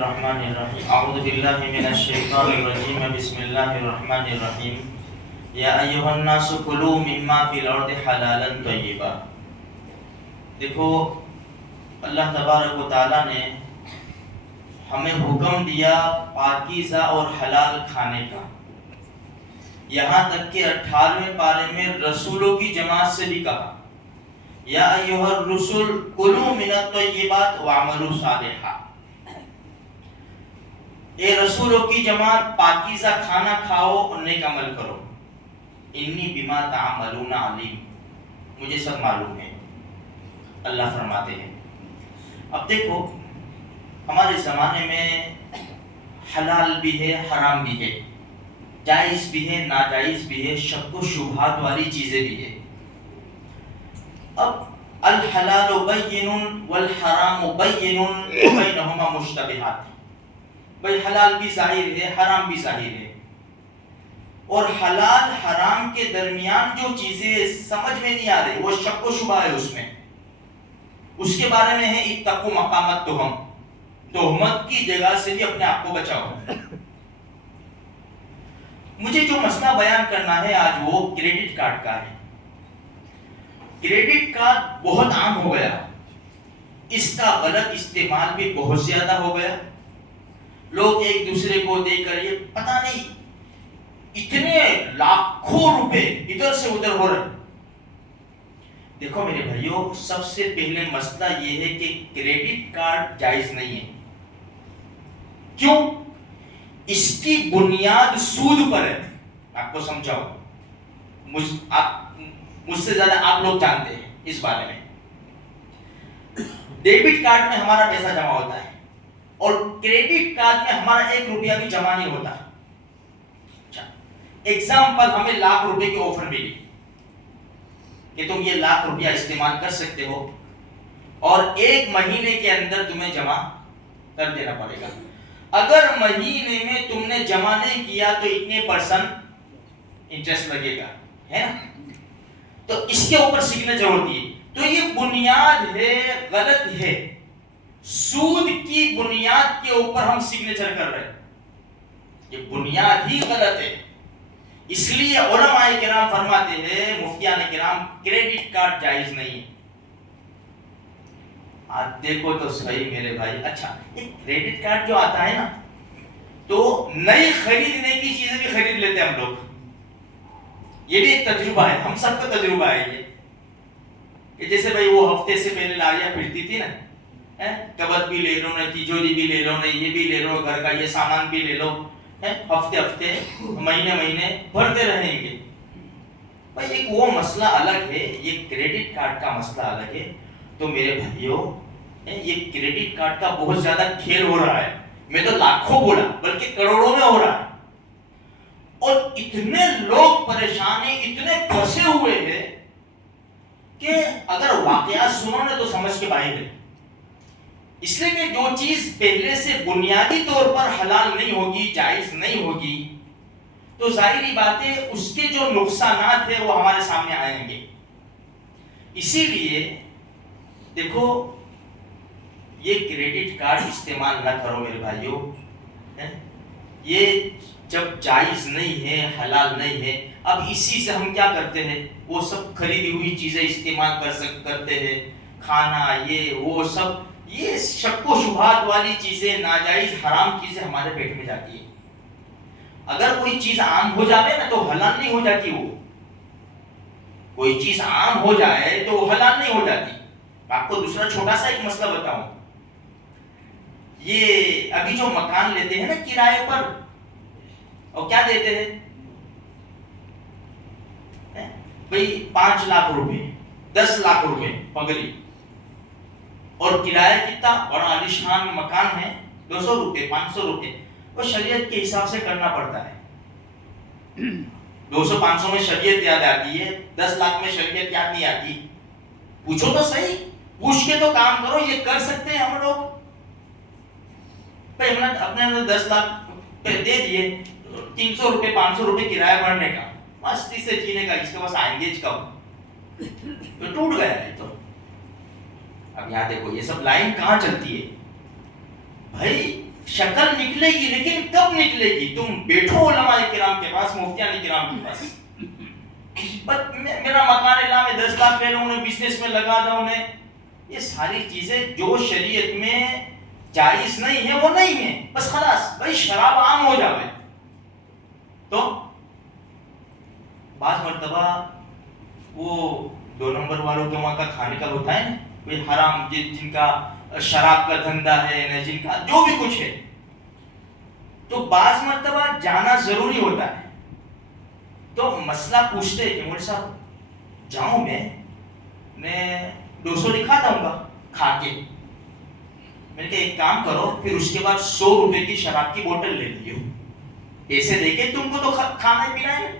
الرحمن الرحیم اعوذ باللہ من الشیطان الرجیم بسم اللہ الرحمن الرحیم یا ایھا الناس کلوا مما فی الارض حلالا طیبا۔ دیکھو اللہ تبارک و تعالیٰ نے ہمیں حکم دیا پاکیزہ اور حلال کھانے کا، یہاں تک کہ 18ویں پارے میں رسولوں کی جماعت سے بھی کہا یا ایھا الرسل کلوا من الطیبات واعملوا صالحا۔ اے رسولوں کی جماعت پاکیزہ کھانا کھاؤ اور نیک عمل کرو، انی بما تعملون علیم، مجھے سب معلوم ہے، اللہ فرماتے ہیں۔ اب دیکھو ہمارے زمانے میں حلال بھی ہے حرام بھی ہے، جائز بھی ہے ناجائز بھی ہے، شک و شبہات والی چیزیں بھی ہے۔ اب الحلال بین والحرام بین بینہما مشتبہات، بھئی حلال بھی ظاہر ہے حرام بھی ظاہر ہے، اور حلال حرام کے درمیان جو چیزیں سمجھ میں نہیں آ رہی وہ شک و شبہ ہے اس میں، اس کے بارے میں ہے اتقوا مقام التہم، تہمت کی جگہ سے بھی اپنے آپ کو بچاؤ۔ مجھے جو مسئلہ بیان کرنا ہے آج وہ کریڈٹ کارڈ کا ہے۔ کریڈٹ کارڈ بہت عام ہو گیا، اس کا غلط استعمال بھی بہت زیادہ ہو گیا۔ لوگ ایک دوسرے کو دے کر یہ پتہ نہیں اتنے لاکھوں روپے ادھر سے ادھر ہو رہے۔ دیکھو میرے بھائیوں، سب سے پہلے مسئلہ یہ ہے کہ کریڈٹ کارڈ جائز نہیں ہے۔ کیوں؟ اس کی بنیاد سود پر ہے۔ آپ کو سمجھاؤ، مجھ سے زیادہ آپ لوگ جانتے ہیں اس بارے میں۔ ڈیبٹ کارڈ میں ہمارا پیسہ جمع ہوتا ہے اور کریڈٹ کارڈ میں ہمارا 1 روپیہ بھی جمع نہیں ہوتا۔ اچھا، ایگزامپل ہمیں 1,00,000 روپے کی آفر ملی کہ تم یہ 1,00,000 روپیہ استعمال کر سکتے ہو اور 1 مہینے کے اندر تمہیں جمع کر دینا پڑے گا۔ اگر مہینے میں تم نے جمع نہیں کیا تو اتنے % انٹرسٹ لگے گا، ہے نا؟ تو اس کے اوپر سگنیچر ہوتی ہے۔ تو یہ بنیاد ہے، غلط ہے، سود کی بنیاد کے اوپر ہم سگنیچر کر رہے ہیں، یہ بنیاد ہی غلط ہے۔ اس لیے علماء کرام فرماتے ہیں، مفتیان کرام، کریڈٹ کارڈ جائز نہیں ہے۔ آپ دیکھو تو صحیح میرے بھائی، اچھا یہ کریڈٹ کارڈ جو آتا ہے نا تو نئی خریدنے کی چیزیں بھی خرید لیتے ہیں ہم لوگ، یہ بھی ایک تجربہ ہے، ہم سب کا تجربہ ہے یہ۔ جیسے بھائی وہ ہفتے سے پہلے لاریاں پھرتی تھی نا، کبت بھی لے لو نا، تیجوری بھی لے لو نا، یہ بھی لے لو، گھر کا یہ سامان بھی لے لو، ہفتے مہینے بھرتے رہیں گے۔ بھائی ایک وہ مسئلہ الگ ہے، یہ کریڈٹ کارڈ کا مسئلہ الگ ہے۔ تو میرے بھائیوں، یہ کریڈٹ کارڈ کا بہت زیادہ کھیل ہو رہا ہے، میں تو لاکھوں بولا بلکہ کروڑوں میں ہو رہا ہے، اور اتنے لوگ پریشان ہیں، اتنے پھنسے ہوئے ہیں کہ اگر واقعات سنو نا تو سمجھ کے باہر ہے۔ اس لیے کہ جو چیز پہلے سے بنیادی طور پر حلال نہیں ہوگی، جائز نہیں ہوگی، تو ظاہری بات ہے اس کے جو نقصانات ہیں وہ ہمارے سامنے آئیں گے۔ اسی لیے دیکھو یہ کریڈٹ کارڈ استعمال نہ کرو میرے بھائیوں، یہ جب جائز نہیں ہے، حلال نہیں ہے، اب اسی سے ہم کیا کرتے ہیں، وہ سب خریدی ہوئی چیزیں استعمال کرتے ہیں، کھانا یہ وہ سب، یہ شک و شبہات والی چیزیں، ناجائز حرام چیزیں ہمارے پیٹ میں جاتی ہیں۔ اگر کوئی چیز عام ہو جائے نا تو حلال نہیں ہو جاتی، وہ کوئی چیز عام ہو جائے تو وہ حلال نہیں ہو جاتی۔ آپ کو دوسرا چھوٹا سا ایک مسئلہ بتاؤں، یہ ابھی جو مکان لیتے ہیں نا کرائے پر، اور کیا دیتے ہیں بھئی 5 لاکھ روپے 10 لاکھ روپے پگڑی، اور کرایہ کتنا، اور عالیشان مکان ہے 200 روپے 500 روپے، وہ شریعت کے حساب سے کرنا پڑتا ہے۔ 200-500 میں شریعت یاد آتی ہے، 10 لاکھ میں شریعت یاد نہیں آتی۔ پوچھو تو صحیح، پوچھ کے تو کام کرو، یہ کر سکتے ہیں ہم لوگ؟ اپنے 10 لاکھ دے دیے، 300 روپے 500 روپے کرایہ بھرنے کا، مستی سے جینے کا، اس کے پاس آئیں گے کب؟ تو ٹوٹ گیا ہے۔ تو اب یہاں دیکھو یہ سب لائن کہاں چلتی ہے بھائی، شکل نکلے گی لیکن کب نکلے گی؟ تم بیٹھو علماء کرام کے پاس، مفتیان کرام کے پاس، میرا مکان اللہ میں 10 لاکھ لے لو، انہیں بزنس میں لگا دو انہیں، یہ ساری چیزیں جو شریعت میں جائز نہیں ہے وہ نہیں ہے، بس خلاص بھائی شراب عام ہو جاوے۔ تو بعض مرتبہ وہ 2 نمبر والوں کے وہاں کا کھانے کا ہوتا ہے نا، کوئی حرام جن کا شراب کا دھندا ہے نہ جن کا جو بھی کچھ ہے، تو بعض مرتبہ جانا ضروری ہوتا ہے۔ تو مسئلہ پوچھتے کہ مولوی صاحب جاؤں میں 200 دکھا دوں گا کھا کے، میں نے کہا ایک کام کرو پھر اس کے بعد 100 روپے کی شراب کی بوتل لے لیو، پیسے دے کے تم کو تو کھانا ہی پینا ہے،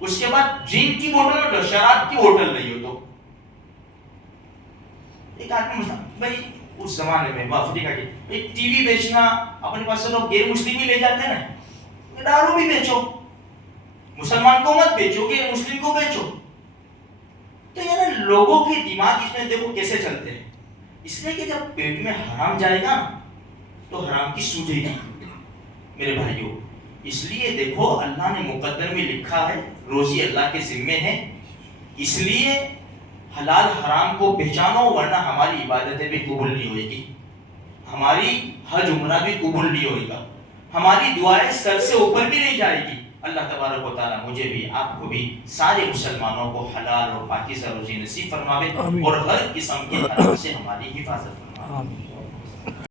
اس کے بعد ڈرنک کی بوتل مت، شراب کی بوتل لیو۔ تو ایک آدمی بھائی اس زمانے میں افریقہ کے ٹی وی بیچنا، اپنے پاس سے لوگ غیر مسلم ہی لے جاتے ہیں نا، دارو بھی بیچو، مسلمان کو مت بیچو، غیر مسلم کو بیچو۔ تو یار لوگوں کے دماغ اس میں دیکھو کیسے چلتے ہیں، اس لیے کہ جب پیٹ میں حرام جائے گا تو حرام کی سوجے گی میرے بھائیوں۔ اس لیے دیکھو اللہ نے مقدر میں لکھا ہے روزی اللہ کے ذمے ہے، اس لیے حلال حرام کو پہچانو، ورنہ ہماری عبادتیں بھی قبول نہیں ہوئے گی، ہماری حج عمرہ بھی قبول نہیں ہوئے گا، ہماری دعائیں سر سے اوپر بھی نہیں جائے گی۔ اللہ تبارک و تعالیٰ مجھے بھی آپ کو بھی سارے مسلمانوں کو حلال اور پاکیزہ روزی نصیب فرماوے اور ہر قسم کے حرام سے ہماری حفاظت فرماوے۔